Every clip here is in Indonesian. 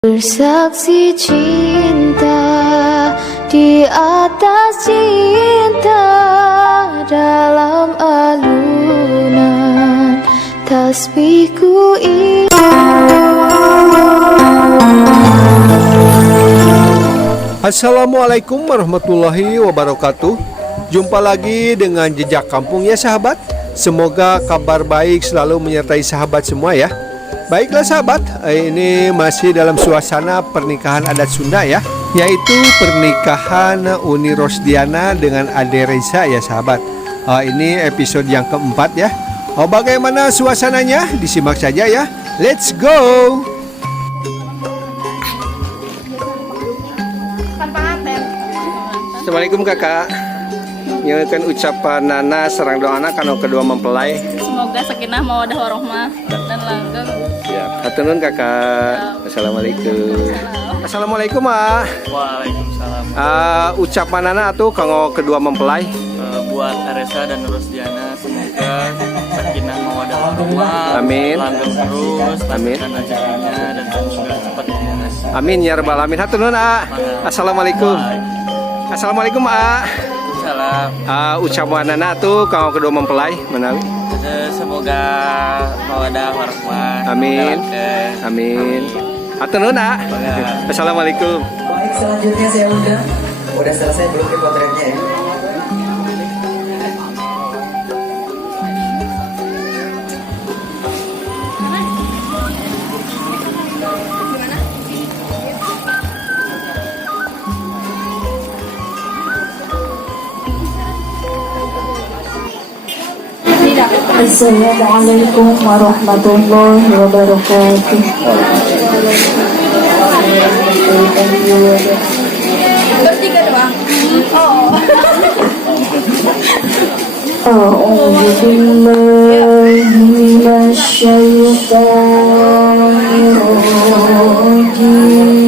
Bersaksi cinta di atas cinta dalam alunan tasbihku ini. Assalamualaikum warahmatullahi wabarakatuh. Jumpa lagi dengan Jejak Kampung ya sahabat. Semoga kabar baik selalu menyertai sahabat semua ya. Baiklah sahabat, ini masih dalam suasana pernikahan adat Sunda ya, yaitu pernikahan Uni Rosdiana dengan Ade Reza ya sahabat. Ini episode yang keempat ya. Bagaimana suasananya? Disimak saja ya. Let's go. Assalamualaikum kakak. Nyeulkeun ucapan nana sareng doana kana kedua mempelai. Semoga sakinah mawaddah warahmah dan langgeng. Siap. Hatur nuhun kakak. Assalamualaikum. Assalamualaikum mak. Waalaikumsalam. Ucapan nana atuh kanggo kedua mempelai. Buat Aresa dan Rosdiana semoga sakinah mawaddah warahmah. Amin. Langgeng terus. Amin. Dan rezekinya dan semoga cepat memuas. Amin ya rabbal alamin. Hatur nuhun Assalamualaikum. Assalamualaikum Salam. Ucapan nana tuh kanggo kedua mempelai menawi. Semoga mawaddah warahmah. Amin. Amin. Hatur nuhun Assalamualaikum. Baik, selanjutnya saya udah selesai belum nih potretnya ya? Assalamualaikum warahmatullahi wabarakatuh. Bertiga doang. A'udzu billahi minasy syaithanir rajim.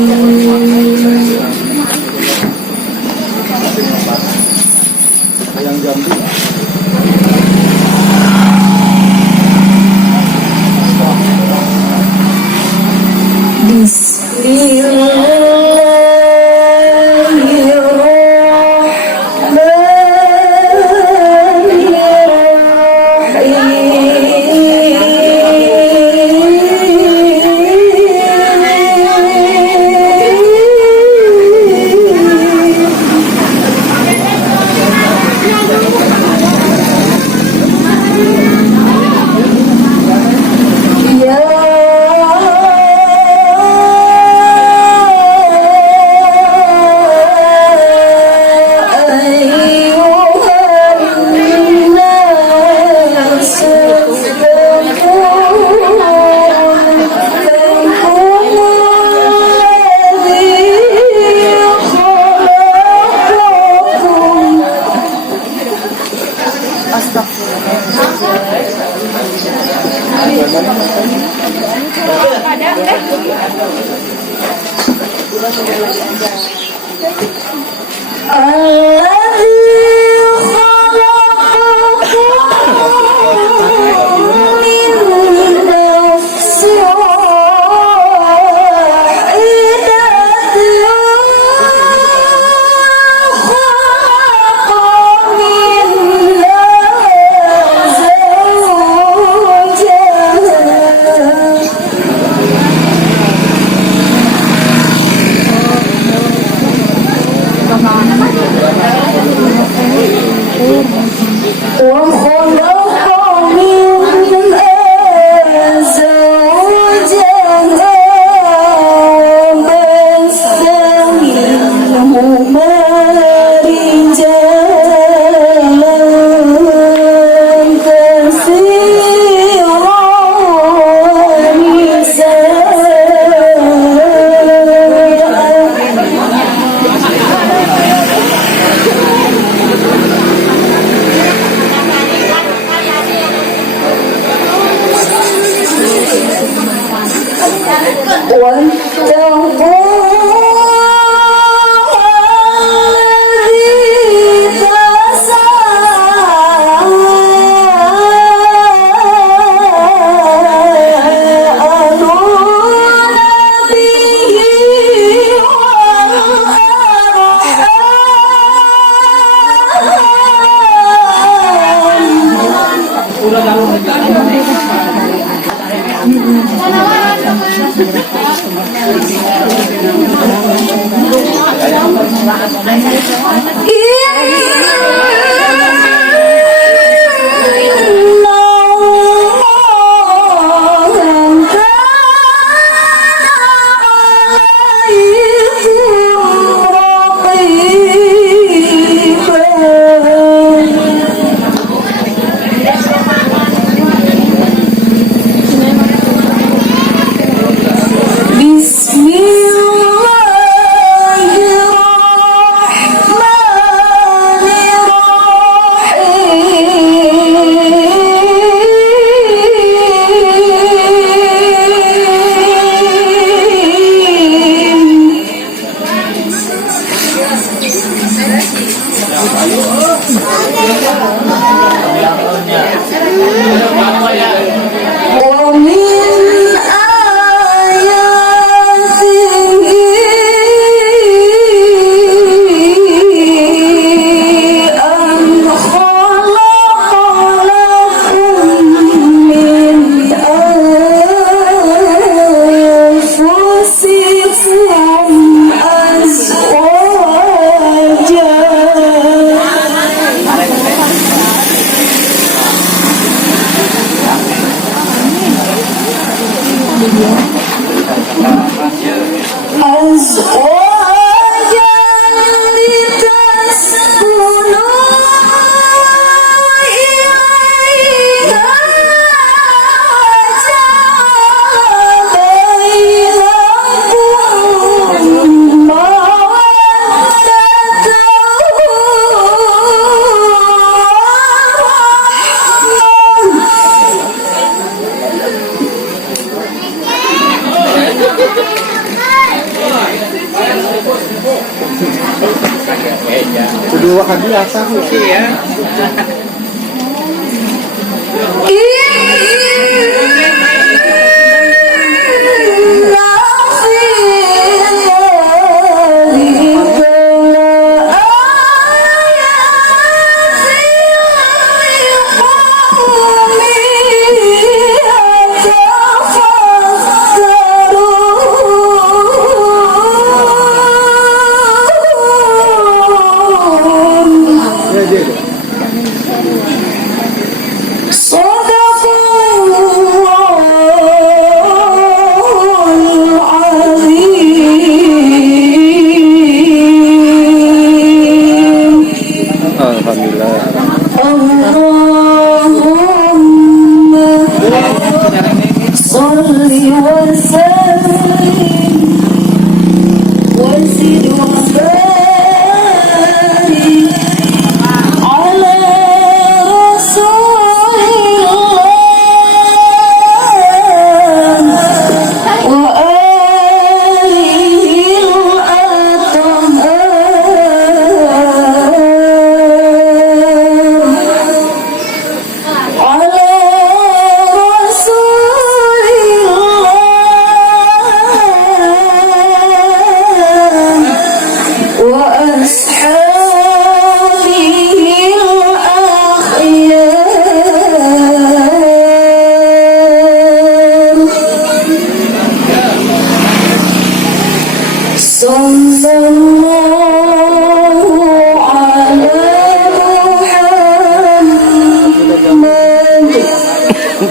Kedua kali asal ya.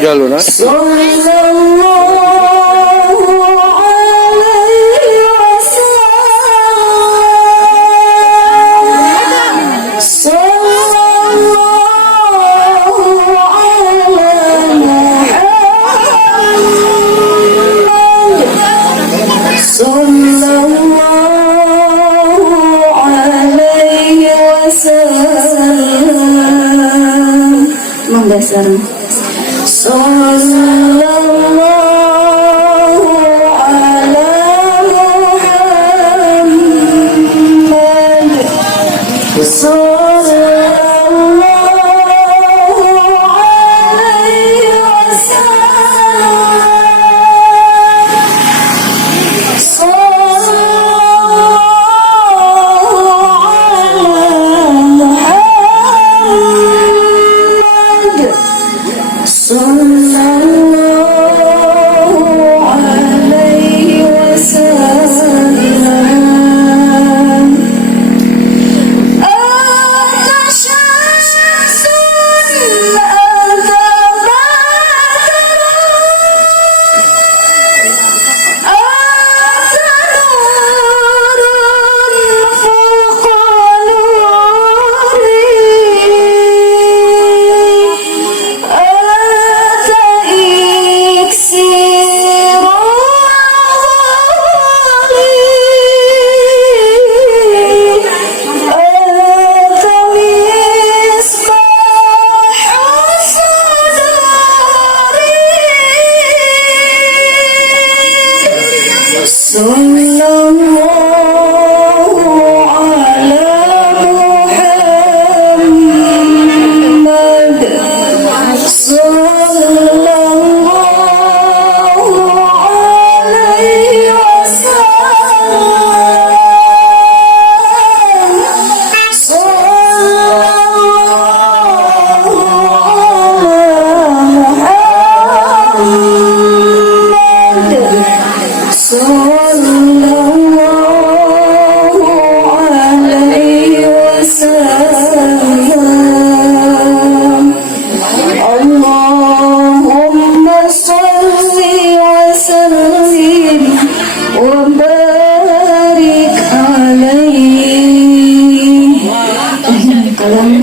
Jalur Sallallahu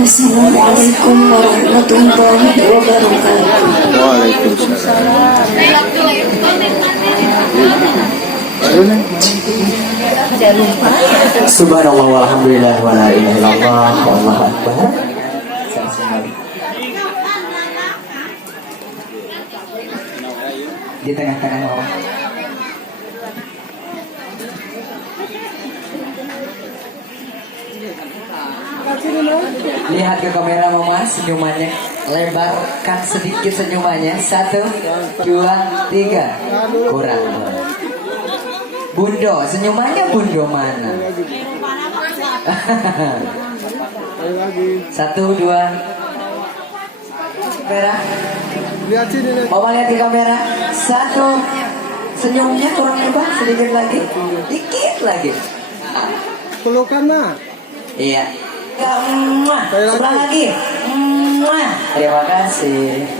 Assalamualaikum warahmatullahi wabarakatuh. Waalaikumsalam. Subhanallah walhamdulillah wa la ilaha illallah wallahu akbar. Di tengah-tengah bawah. Lihat ke kamera mama, senyumannya lebarkan sedikit senyumannya. 1, 2, 3. Kurang. Bundo, senyumannya Bundo mana? 1, 2. Kamera. Mama lihat ke kamera. 1. Senyumnya kurang lebar, sedikit lagi. Dikit lagi. Pelukan mah. Iya. Sebelah lagi. Terima kasih.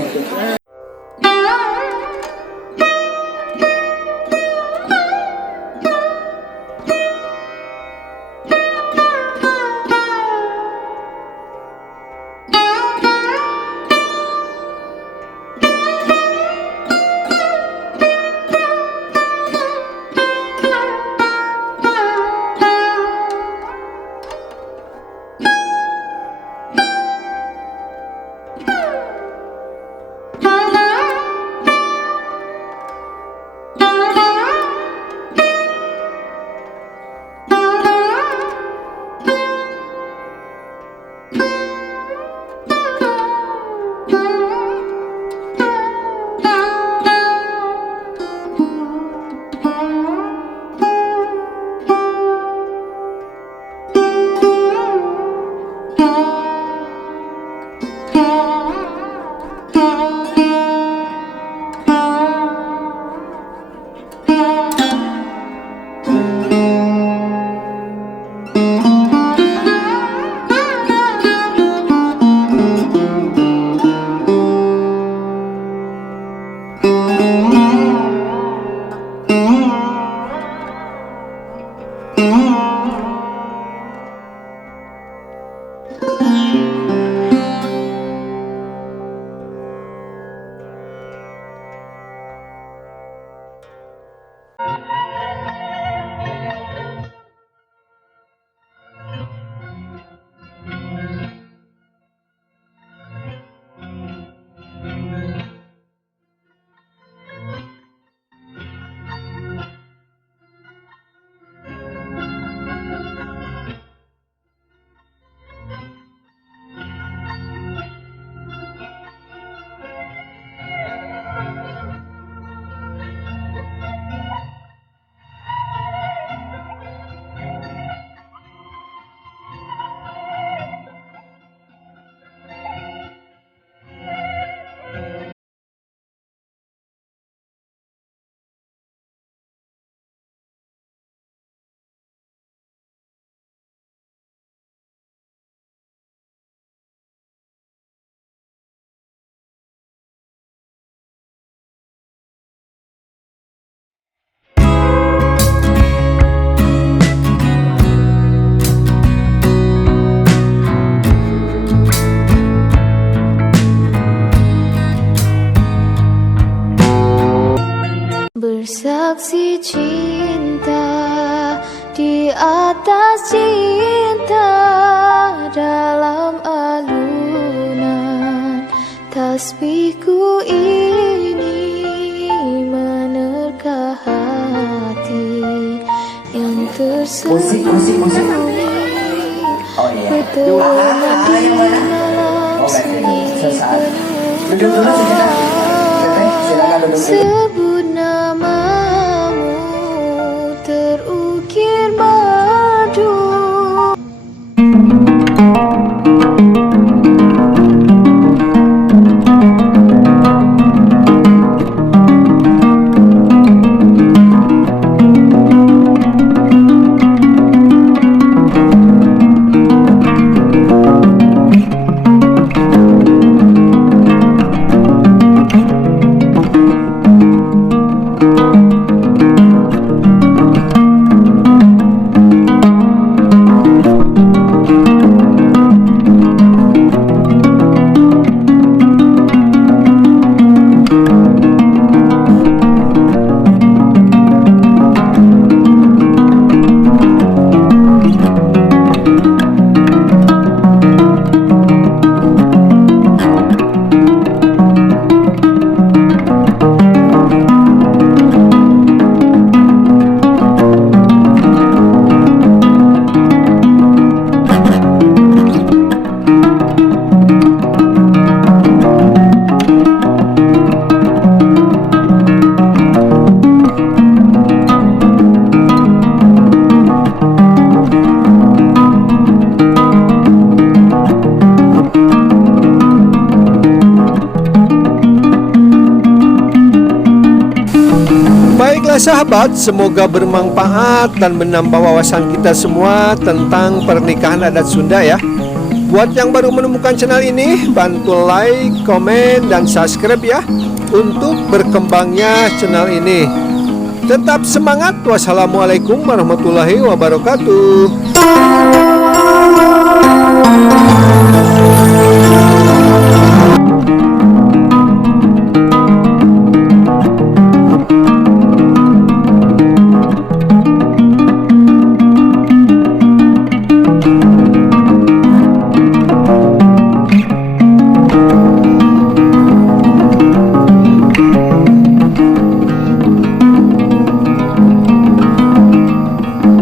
Bersaksi cinta di atas cinta dalam alunan tasbihku ini menerka hati yang Musik. tersembunyi Oh iya. berteman di dalam sunyi Sesaat. penuh Duduk dulu sejenak. Silakan duduk dulu. sebut namamu terukir madu. Baiklah sahabat, semoga bermanfaat dan menambah wawasan kita semua tentang pernikahan adat Sunda ya. Buat yang baru menemukan channel ini, bantu like, komen, dan subscribe ya untuk berkembangnya channel ini. Tetap semangat. Wassalamualaikum warahmatullahi wabarakatuh.